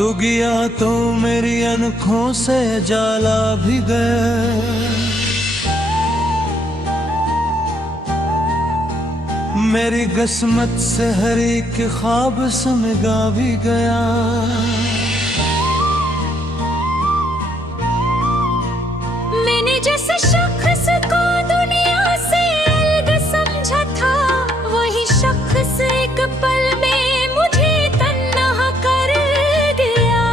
तू गया तो मेरी अनखों से जाला भी गया। मेरी किस्मत से हर एक ख्वाब समझा भी गया। मैंने जैसे शख्स को दुनिया से अलग समझा था, वही शख्स एक पल में मुझे तन्हा कर गया।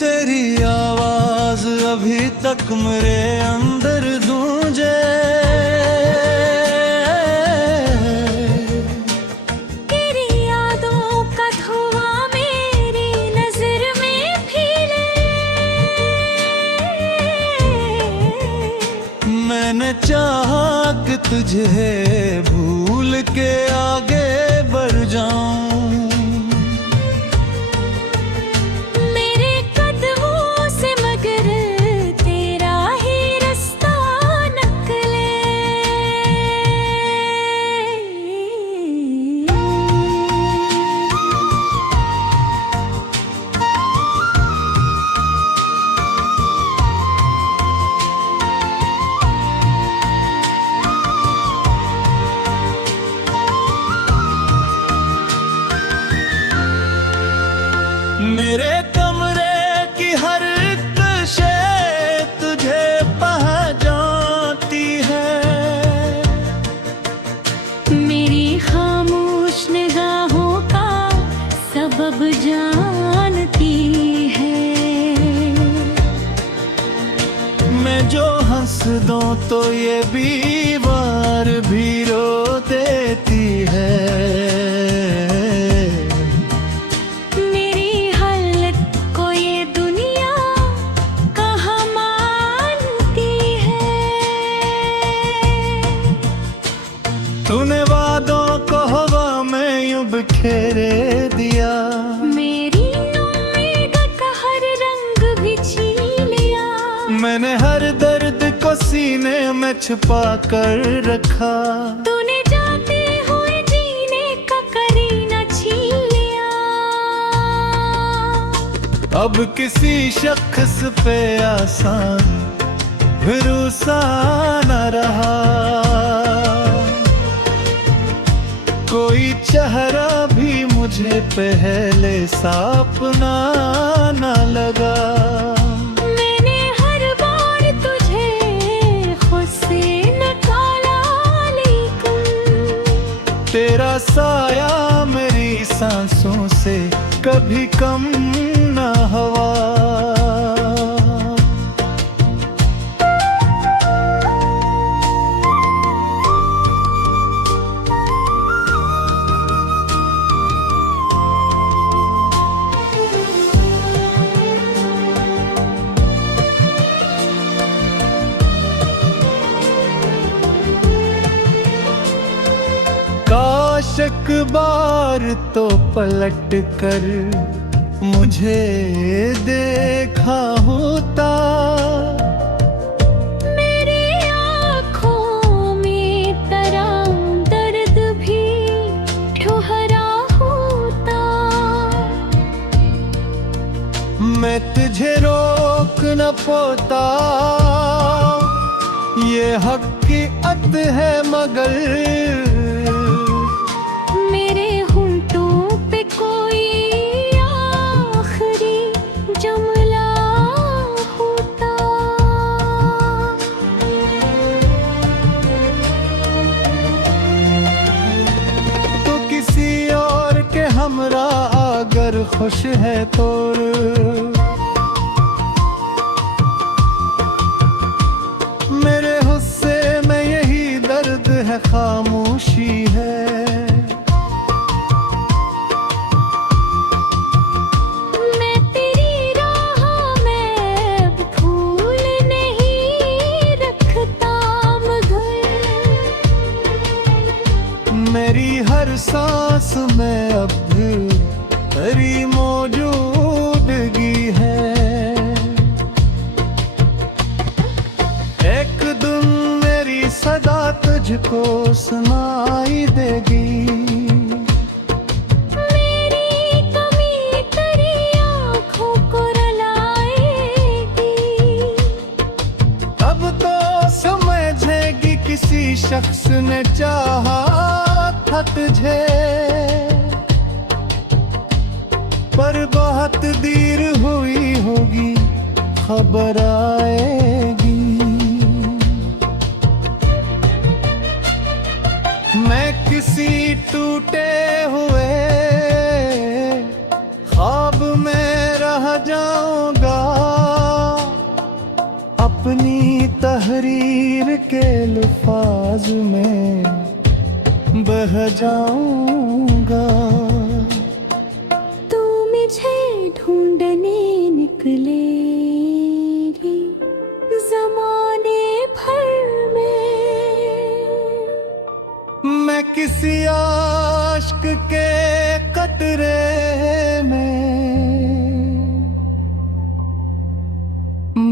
तेरी आवाज अभी तक मेरे अंदर गूंजे। मैंने चाहा कि तुझे भूल के आगे बढ़ जाऊं। मेरे कदमों से मगर तेरा ही रास्ता निकले। मेरे कमरे की हर एक शय तुझे पहचानती है। मेरी खामोश निगाहों का सबब जानती है। मैं जो हंस दूं तो ये बीवार भी रो देती है। तूने वादों को हवा में यूं बिखेरे दिया। मेरी उम्मीद का हर रंग भी छीन लिया। मैंने हर दर्द को सीने में छुपा कर रखा। तूने जाते हुए जीने का करीना छीन लिया। अब किसी शख्स पे आसान भरोसा न रहा। कोई चेहरा भी मुझे पहले सा अपना न लगा। मैंने हर बार तुझे खुद से निकाला, लेकिन तेरा साया मेरी सांसों से कभी कम न हुआ। काश एक बार तो पलट कर मुझे देखा होता। मेरे आँखों में तेरा दर्द भी ठुहरा होता। मैं तुझे रोक न पाता, ये हकीकत है मगर मेरे होंठों पे कोई आखिरी जुमला होता। तो किसी और के हमरा अगर खुश है तो मेरे गुस्से में यही दर्द है, खामोशी है। मैं तेरी राह में अब फूल नहीं रखता, मगर मेरी हर सांस में अब तेरी मौजूदगी है। एक दिन मेरी सदा तुझको सुनाई देगी। चाहा था तुझे, पर बहुत देर हुई होगी, खबर आएगी। मैं किसी टूटे हुए ख्वाब में रह जाऊंगा, अपनी तहरीर के अल्फाज में बह जाऊंगा। तू मुझे ढूंढने निकलेगी ज़माने भर में, मैं किसी आशिक के कतरे में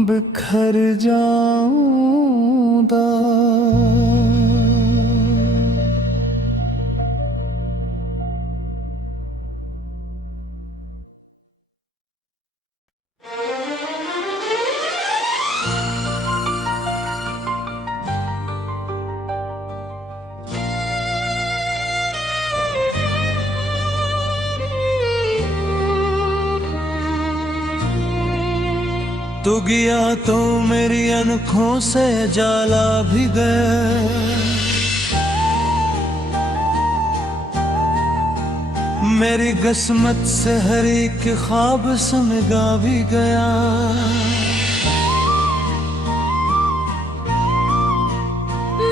बिखर जाऊंगा। तू गया तो मेरी आँखों से जाला भी गया, मेरी किस्मत से हर एक ख्वाब समझा भी गया।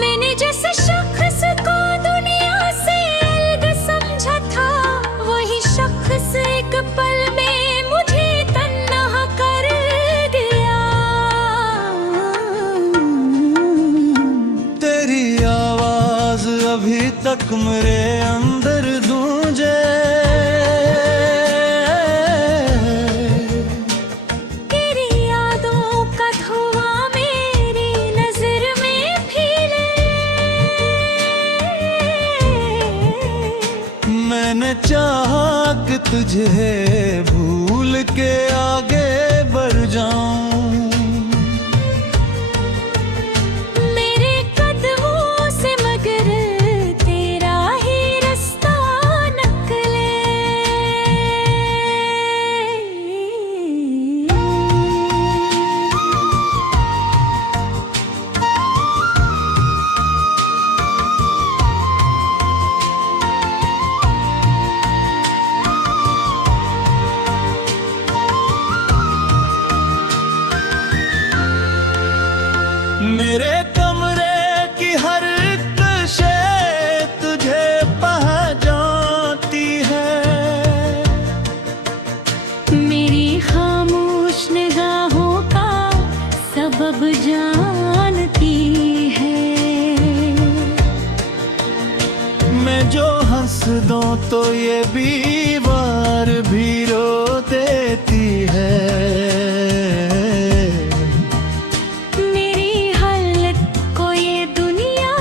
मैंने जिस शख्स को दुनिया से अलग समझा था, वही शख्स एक पल में मुझे तन्हा कर दिया। तेरी आवाज अभी तक मेरे अंदर गूंजे, तेरी यादों का धुआं मेरी नजर में फैले। मैंने चाहा कि तुझे भूल के आगे बढ़ जाऊं, मेरे कदमों से मगर तेरा ही रास्ता निकले। मेरे कमरे की हर एक शे तुझे पहचानती है, मेरी खामोश निगाहों का सबब जानती है। मैं जो हंस दूं तो ये बीवार भी रो देती है। मेरी हालत को ये दुनिया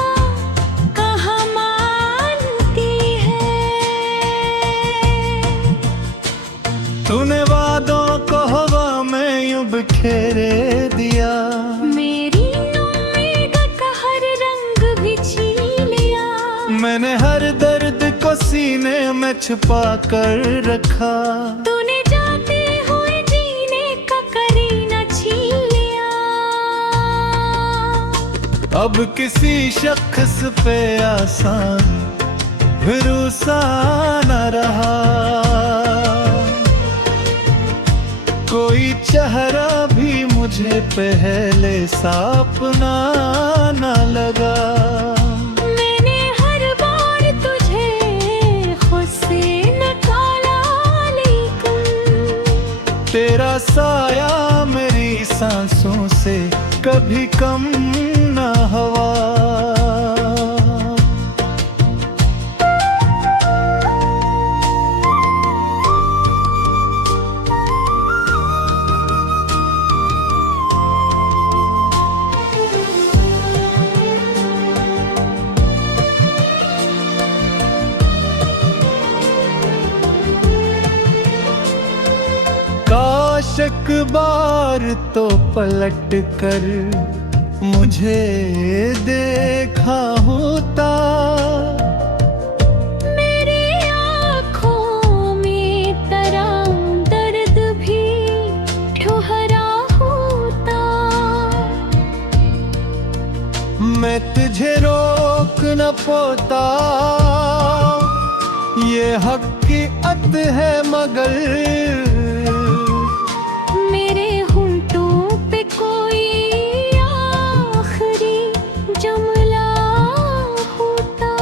कहाँ मानती है। तूने वादों को हवा में यूं बिखेरे दिया, मेरी उम्मीद का हर रंग भी छीन लिया। मैंने हर दर्द को सीने में छुपा कर रखा। तूने जाते हुए जीने का करीना छीन लिया। अब किसी शख्स पे आसान भरोसा न रहा, कोई चेहरा भी मुझे पहले सा अपना न लगा। मैंने हर बार तुझे खुद से निकाला, लेकिन तेरा साया मेरी सांसों से कभी कम न हुआ। काश एक बार तो पलट कर मुझे देखा होता, मेरी आँखों में तेरा दर्द भी ठुहरा होता। मैं तुझे रोक न पाता, ये हकीकत है मगर मेरे होंठों पे कोई आखिरी जुमला होता।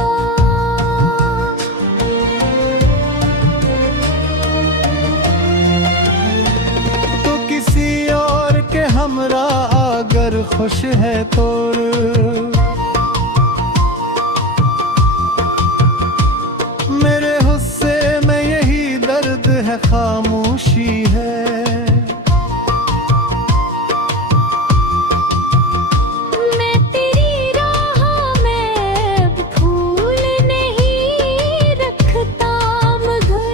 तो किसी और के हमरा अगर खुश है तो मेरे हुस्से में यही दर्द है, खामोशी है। मैं तेरी राह में अब फूल नहीं रखता मगर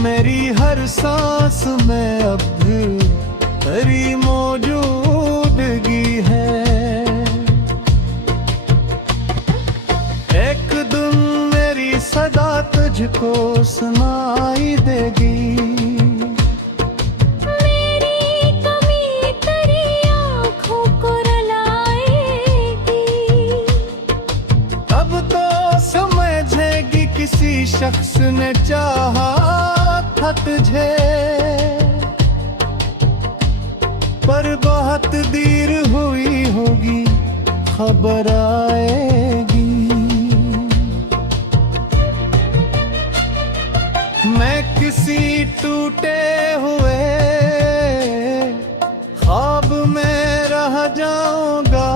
मेरी हर सांस में अब तेरी मौजूदगी है। एक दिन मेरी सदा तुझको सुनाई देगी, मेरी कमी तेरी आँखों को रुलाएगी। अब तो समझेगी किसी शख्स ने चाहा था तुझे, पर बहुत देर हुई होगी खबर आएगी। मैं किसी टूटे हुए ख्वाब में रह जाऊंगा,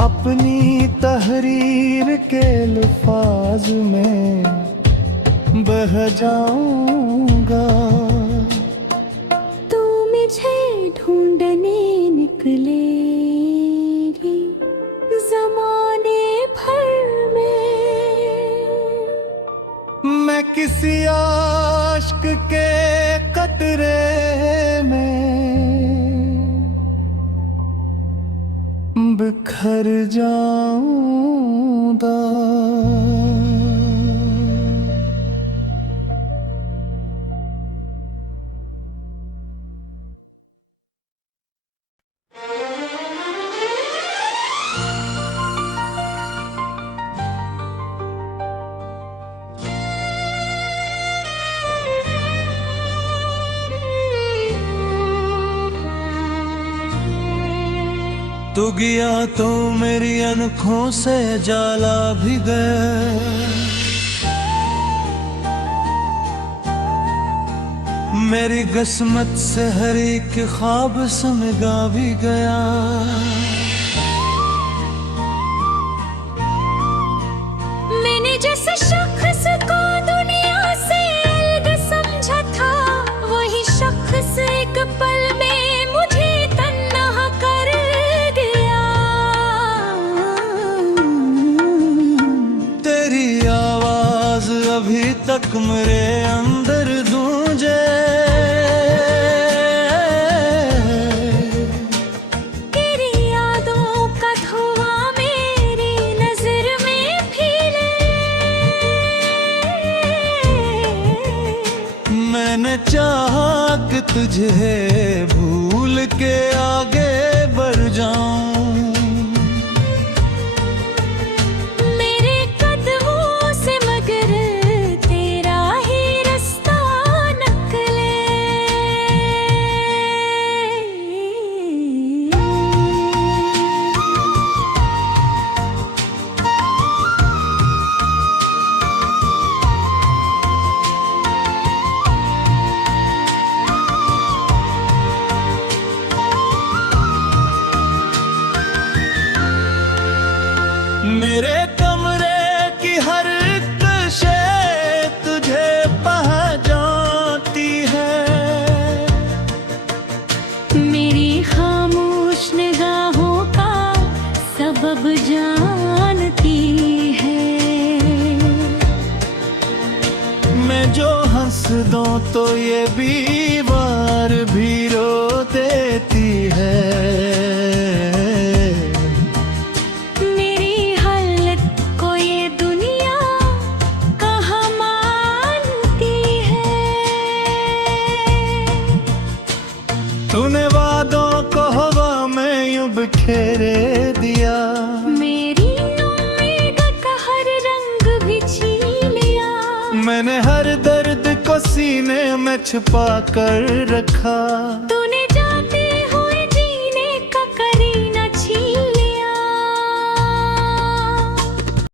अपनी तहरीर के लफ्ज़ में बह जाऊंगा। तू मुझे ढूंढने निकलेगी ज़माने भर में। मैं किसी आशिक के कतरे में बिखर जाऊंगा। तू गया तो मेरी आँखों से जाला भी गया, मेरी किस्मत से हर एक ख्वाब समझा भी गया। मैंने जिस शख्स को दुनिया से अलग समझा था, वही शख्स एक पल में मुझे तन्हा कर गया। तेरी आवाज अभी तक मेरे अंदर गूंजे, तेरी यादों का धुआं मेरी नजर में फैले। मैंने चाहा कि तुझे भूल के आगे बढ़ जाऊं, मेरे कदमों से मगर तेरा ही रास्ता निकले। मेरे कमरे की हर शय तुझे पहचानती है, मेरी खामोश निगाहों का सबब जानती है। मैं जो हंस दूं तो ये बीवार भी रोते सीने में छुपा कर रखा। तू